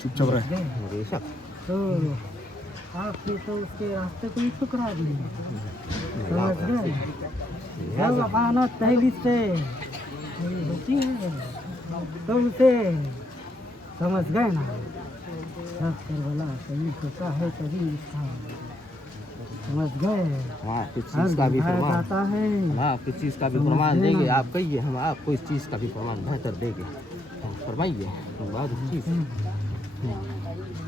चुपचाप रहे। आपने तो उसके रास्ते को ही ठुकरा दी, समझ गए। जब अमानत दहलीज से होती है तो उसे समझ गए ना, सब करबला शहीद होता है तभी समझ गए। हाँ, किस चीज़ का भी प्रमाण आता है। हाँ, किस चीज़ का भी प्रमाण देंगे आप, कहिए हम आपको इस चीज़ का भी प्रमाण बेहतर देंगे। फरमाइए बात चीज़।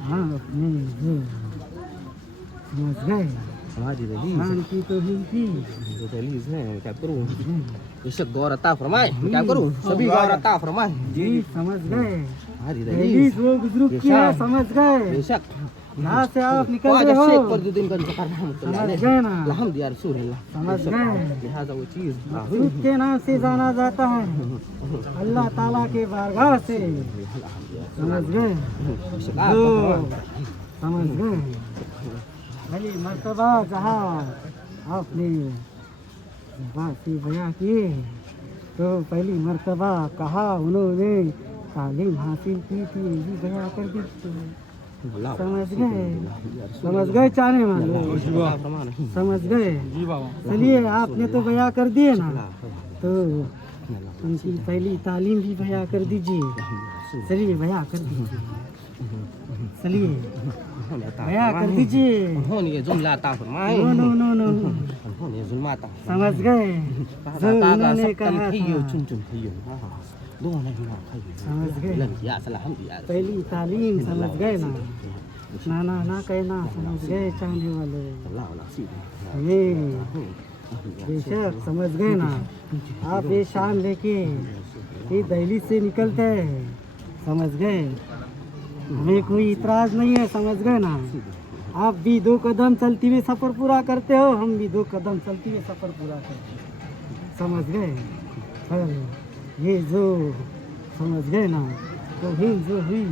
हाँ, अपने जो समझ गए। हमारी दलील की तो हिंदी जो दलील है क्या करूँ, बेशक गौर अता फरमाए, क्या करूँ सभी गौर अता फरमाए। जी समझ गए। हमारी दलील वो बुजुर्ग की है, समझ गए। बेशक यहाँ से आप निकल रहे हो, समझ गए ना, समझ गए। लिहाजा वो चीज़ सूद के नाम से जाना जाता है अल्लाह ताला के बारगाह से, समझ गए। समझ गए। पहली मर्तबा जहाँ आपने बात बयां किए तो पहली मर्तबा कहा उन्होंने तालीम हासिल की थी, ये बयां कर दी। समझ गए, समझ गए चाहने वाले, समझ गए। चलिए आपने तो बयां कर दिए ना, तो उनकी पहली तालीम भी बयां कर दीजिए। चलिए बयां कर दीजिए, चलिए बयां कर दीजिए। नो नो नो नो, समझ गए। जो उन्होंने कहा था, समझ गए। पहली तालीम समझ गए ना, ना ना कहना, समझ गए चाहने वाले। ये बेशक समझ गए ना, आप ये शान लेके ये दिल्ली से निकलते हैं, समझ गए। हमें कोई इतराज नहीं है, समझ गए ना। आप भी 2 कदम चलती हुई सफ़र पूरा करते हो, हम भी 2 कदम चलती हुई सफ़र पूरा करते हैं, समझ गए। पर ये जो समझ गए ना, तो हिंद जो हुई,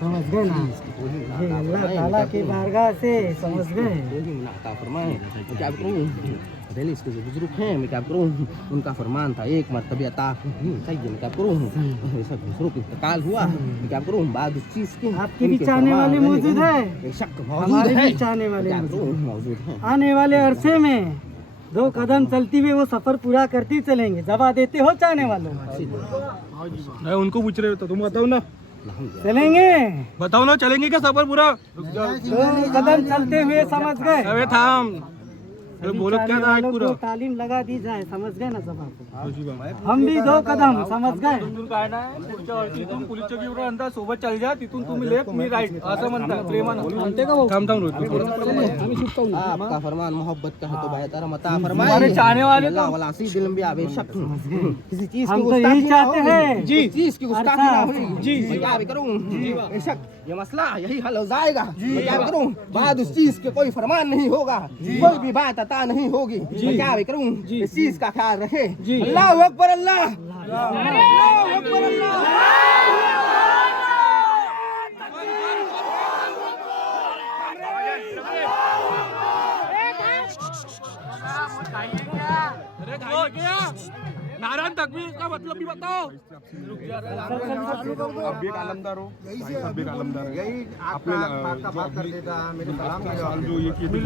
समझ गए ना, ये अल्लाह ताला की बारगाह से, समझ गए। क्या करूँ, इसके जो बुजुर्ग हैं मैं क्या करूँ, उनका फरमान था एक मरतबा ता चाहिए, मैं क्या करूँ, सब बुजुर्ग इंतकाल हुआ, मैं क्या करूँ। बाद उस चीज़ के आपके भी चाहने वाले मौजूद है, हमारे भी चाहने वाले मौजूद है। आने वाले अरसे में 2 कदम चलती हुई वो सफर पूरा करती चलेंगे। जवाब देते हो चाहने वालों? नहीं, उनको पूछ रहे हो तो तुम बताओ ना। चलेंगे, बताओ ना, चलेंगे क्या सफर पूरा? 2 कदम चलते हुए, समझ गए। अबे थाम, बोलो क्या था पूरा? तालीम लगा दी जाए, समझ गए ना जवाब। हम भी 2 कदम, समझ गए। तिथून पोलीस चौकीवर अंदा सोबत चाल जा, तिथून तुम्ही लेफ्ट मी राईट असं म्हणता प्रेमानं। थांब आपका फरमान मोहब्बत का है तो बेहतर मता फरमाए। हमारे चाहने वाले अल्लाह वाला सी दिल में बेशक किसी चीज की हम तो यही चाहते हैं जी, चीज की गुस्ताखी ना हो जी, मैं क्या भी करूं, बेशक ये मसला यही हल हो जाएगा। मैं क्या करूं, बाद उस चीज के कोई फरमान नहीं होगा, कोई भी बात अता नहीं होगी। मैं क्या भी करूं, इस चीज का ख्याल रखे। अल्लाह अकबर, अल्लाह अकबर, अल्लाह। नारायण तकबीर का मतलब भी बताओ। आप भी एक आलमदार हो, सब भी एक आलमदार है। आपने जो ये की थी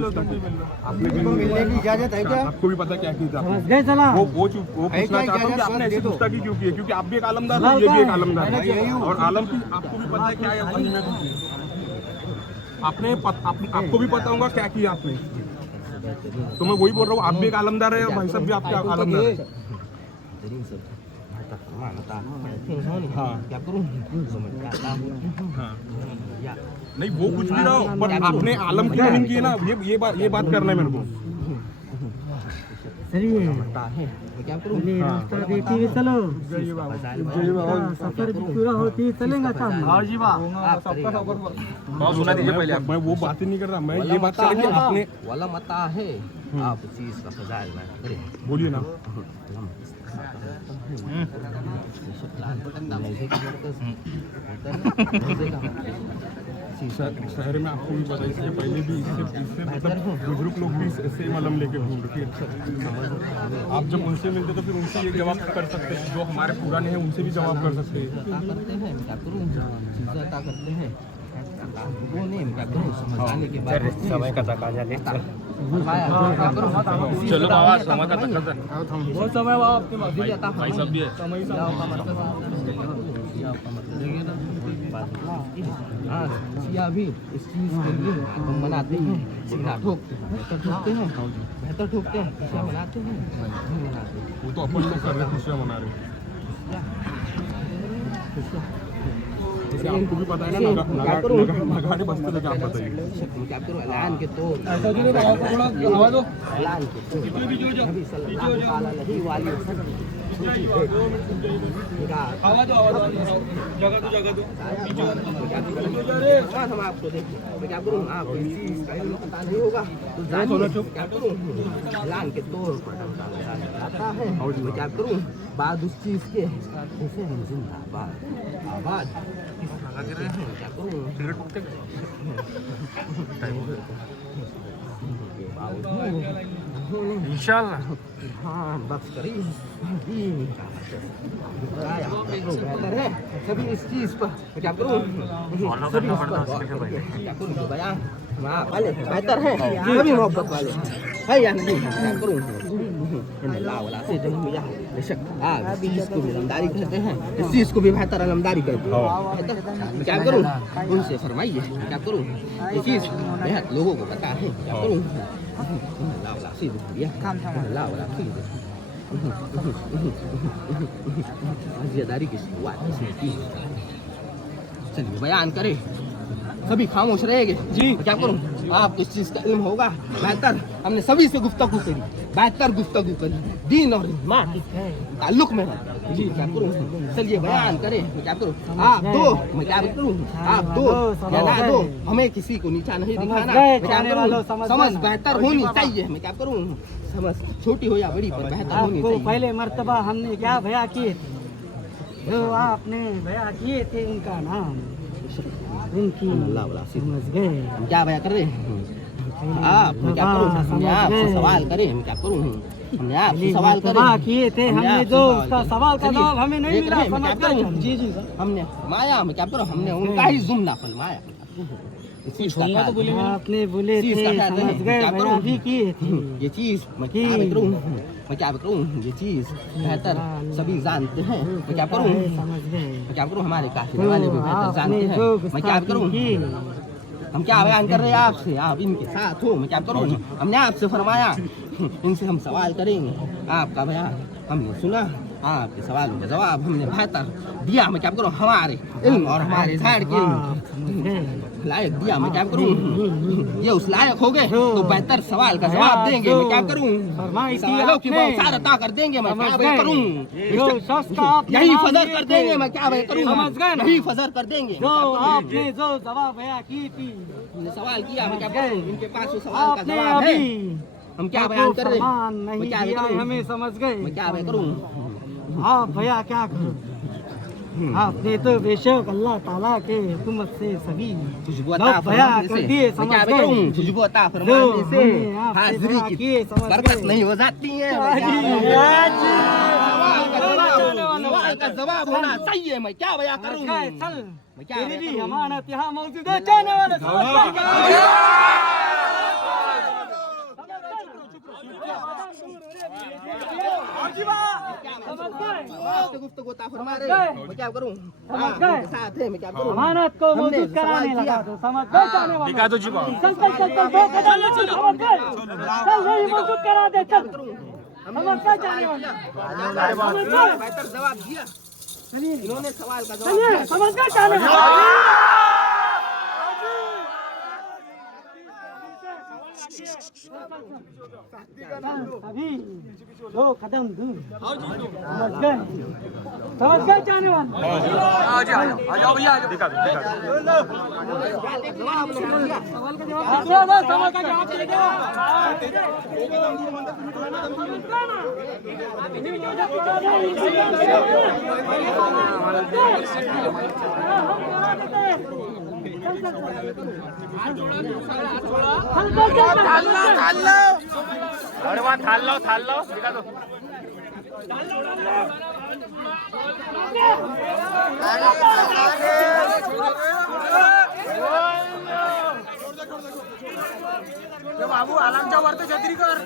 आपने मिलने की इजाजत है क्या? आपको भी पता क्या की थी आपने? गए चला वो पूछना चाहता हूँ कि आपने ऐसी गुस्ताखी क्यों की है? क्योंकि आप भी एक आलमदार हो, ये भी एक आलमदार है, और आलम की आपको भी पता है क्या है। आपको भी पता होगा क्या किया आपने, तो मैं वही बोल रहा हूँ। आप भी एक आलमदार है और भाई साहब भी आपके आलमदार है। माता मानता हाँ क्या करूँ समझ में आता हाँ नहीं वो कुछ भी रहो पर आपने आलम की तालीम की है ना, ये बात करना है मेरे को। चलिए है मैं क्या करूँ रास्ता देखते हुए चलो, सफर पूरा होती चलेगा काम। हाँ जी वाह, सबका सफर हुआ। बहुत सुना दीजिए पहले। मैं वो बात ही नहीं कर रहा, मैं ये बात कर रहा कि आपने वाला मता है आप चीज का फजाइल में बोलिए ना। शहर में आपको भी पता है, इससे पहले भी इससे मतलब बुजुर्ग लोग भी सेम अलम लेके घूम रहे। आप जब उनसे मिलते तो फिर उनसे ये जवाब कर सकते हैं, जो हमारे पुराने हैं उनसे भी जवाब कर सकते हैं। करते हैं क्या करूँ चीज़ें करते हैं वो नहीं क्या करूँ समझाने के बाद समय का तकाजा ले चलो बाबा समय का तकाजा बहुत समय हुआ आपके पास। भाई सब भी है। हाँ सिया भी इस चीज़ के लिए हम मनाते हैं, सीना ठोकते हैं, बेहतर ठोकते हैं, खुशियाँ मनाते हैं, नहीं मनाते। वो तो अपन लोग कर रहे हैं, खुशियाँ मना रहे हैं। जैसे आपको भी पता है ना, नगाड़े बजते थे, आप बताइए। क्या करूँ ऐलान के तो ऐसा जी नहीं, आपको थोड़ा आवाज दो। ऐलान के तो अभी सल्लल्लाहु अलैहि वसल्लम आवाज दो, जगह दो, जगह दो। हम आपको देखिए मैं क्या करूँ आपको इस चीज़ का इल्म पता नहीं होगा तो जानिए क्या करूँ ऐलान के तौर पर आता है मैं क्या करूँ बाद उस चीज़ के जैसे हम जिंदाबाद आबाद लग रहे हैं क्या करूँ इंशाल्लाह हाँ बस करिए बेहतर है सभी इस चीज़ पर क्या करूँ सभी इस पर क्या करूँ जो बयान वाले बेहतर है सभी मोहब्बत वाले है या नहीं क्या करूँ वाला से जो मिला बेशक इस चीज़ को भी अलमदारी कहते हैं, इस चीज़ को भी बेहतर अलमदारी कहते हैं। क्या करूँ उनसे फरमाइए क्या करूँ ये चीज़ बेहद लोगों को पता है क्या करूँ जिम्मेदारी की शुरुआत की चलिए बयान करें सभी खामोश रहेंगे जी क्या करूं आपको इस चीज़ का इल्म होगा बेहतर हमने सभी से गुफ्तगू करी बेहतर गुफ्तगू करी दीन और माँ की ताल्लुक में जी क्या करूं चलिए बयान करें मैं क्या करूं आप दो मैं क्या करूं आप दो या ना दो हमें किसी को नीचा नहीं दिखाना मैं क्या करूं समझ बेहतर होनी चाहिए मैं क्या करूं समझ छोटी हो या बड़ी पर बेहतर होनी आपको चाहिए पहले मर्तबा हमने क्या बया किए थे, जो आपने बया किए थे उनका नाम इनकी समझ गए। हम क्या बया कर रहे हैं आप मैं क्या करूं हमने आपसे सवाल करे मैं क्या करूं हमने आपसे सवाल करे किए थे हमने जो उसका सवाल का जवाब हमें नहीं मिला समझ गए। जी जी हमने माया में क्या करो हमने उनका ही जुमला फरमाया आपने बोले थे समझ गए बयान भी किए थे ये चीज मैं क्या करूं ये चीज बेहतर सभी जानते हैं मैं क्या करूं समझ गए। मैं क्या करूं हमारे काफिले वाले भी बेहतर जानते हैं मैं क्या करूं हम क्या बयान कर रहे हैं आपसे आप इनके साथ हो मैं क्या करूं हमने आपसे फरमाया इनसे हम सवाल करेंगे आपका बयान हमने सुना आपके सवालों का जवाब हमने बेहतर दिया मैं क्या करूं हमारे इल्म और हमारे झाड़ के लायक दिया मैं क्या करूं ये उस लायक हो गए तो बेहतर सवाल का जवाब देंगे मैं क्या करूं सवालों की मुसारता कर देंगे मैं क्या करूं यही फजर कर देंगे मैं क्या करूं यही फजर कर देंगे जो आपने जो जवाब बयां की थी सवाल किया मैं क्या करूं इनके पास वो सवाल का जवाब है हम क्या बयान कर रहे हैं नहीं दिया हमें समझ गए। मैं क्या करूं आप भैया क्या करो आपने तो बेशक अल्लाह ताला के हुकूमत से सभी बया कर दिए समझ गए। फरमाने से हाजिरी की बरकत नहीं हो जाती है सवाल का जवाब होना चाहिए मैं क्या बया करूं मैं क्या तेरी भी अमानत यहाँ मौजूद है चाहने वाले क्या करूं साथ है मैं क्या करूं अमानत को मौजूद कराने लगा तो समझ गए चाहने वाले दिखा दो जी चल चल चल चल चल चल मौजूद करा दे चल समझकर जाने वाले बेहतर जवाब दिया। चलिए इन्होंने सवाल का जवाब चलिए दिया। समझकर जाने वाले अभी 2 कदम दूर समझ गए जाने वाले सवाल का जवाब दे दो। बाबू आलामच्या वरती छत्री कर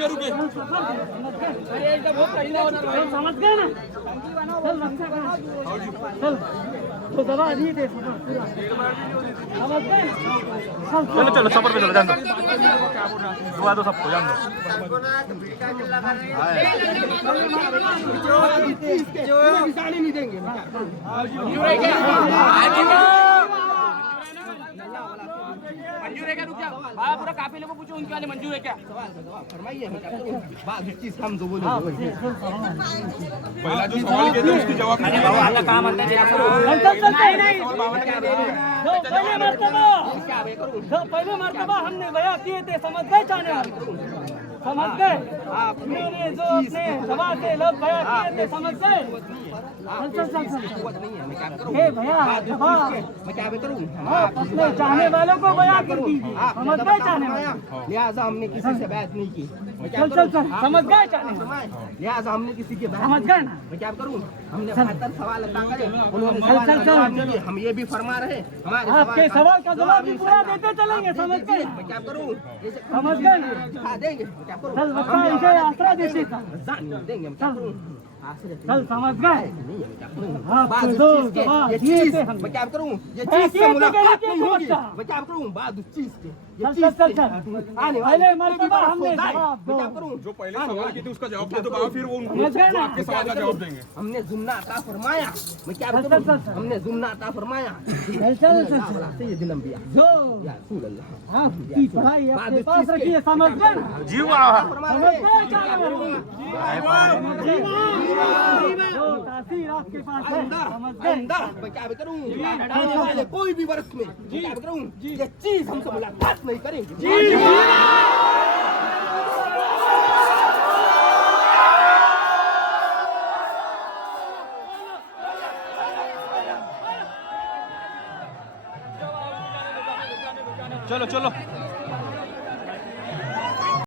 रुके समझ गए ना चल तो दवा नहीं दे समझ गए चलो सफर पे चलो जान दो दुआ दो सबको जान दो नहीं देंगे। मंजूर है क्या? रुक जाओ, बाबा पूरा काफिले को पूछो उनके वाले मंजूर है क्या? सवाल का जवाब फरमाइए। बात चीज हम दो बोले पहला जो सवाल किया था उसकी जवाब नहीं बाबा आता काम आता है पहले मर्तबा हमने बयां किए थे समझ गए जाने वाले समझ गए आपने जो अपने सवाल से लब बयां किए थे समझ गए हे भैया जवाब मैं क्या करूँ? अपने चाहने वालों को बयां कर दीजिए समझ गए चाहने वाले लिहाजा हमने किसी से बात नहीं की। मैं क्या चल करूं? चल समझ गए चाहने वाले लिहाजा हमने किसी की बात समझ गए ना मैं क्या करूं? हमने 75 सवाल अदा करे, उन्होंने चल, सवाल चल, का जवाब चल। नहीं दिया। हम ये भी फरमा रहे हमारे आपके सवाल का जवाब भी पूरा देते चलेंगे समझ गए मैं क्या करूं? जैसे समझ गए ना दिखा देंगे। मैं क्या करूं? चल बच्चा इसे आसरा देते था जान देंगे। मैं क्या करूं? चल समझ गए बात आप उस दो चीज के, जवाब ये दिए चीज थे हम मैं क्या करूं? ये मैं चीज किए से थे मुलाकात कि नहीं होगी। समझता? मैं क्या करूं? बात उस चीज के, ये चल चीज चल चल से चल आने वाले पहले मर्तबा हमने जाए। जवाब मैं दो क्या करूं? जो पहले सवाल किए थे उसका जवाब दे दो बाबा, फिर वो समझ गए ना आपके सवाल का जवाब देंगे। हमने जुम्ना अता फरमाया। मैं क्या चल, करूं? चल, चल। हमने जुम्ना अता फरमाया। चल चल चल ये दिलम बिया जो या रसूल अल्लाह आपकी पढ़ाई अपने पास रखिए समझ गए ना जीव फरमा समझ रहे गए जाने वाले जो तासीर आपके पास है समझ गए अंदर मैं क्या करूं? आने वाले कोई भी वर्ष में मैं क्या करूं? ये चीज हमसे मुलाकात नहीं करेंगे। चलो चलो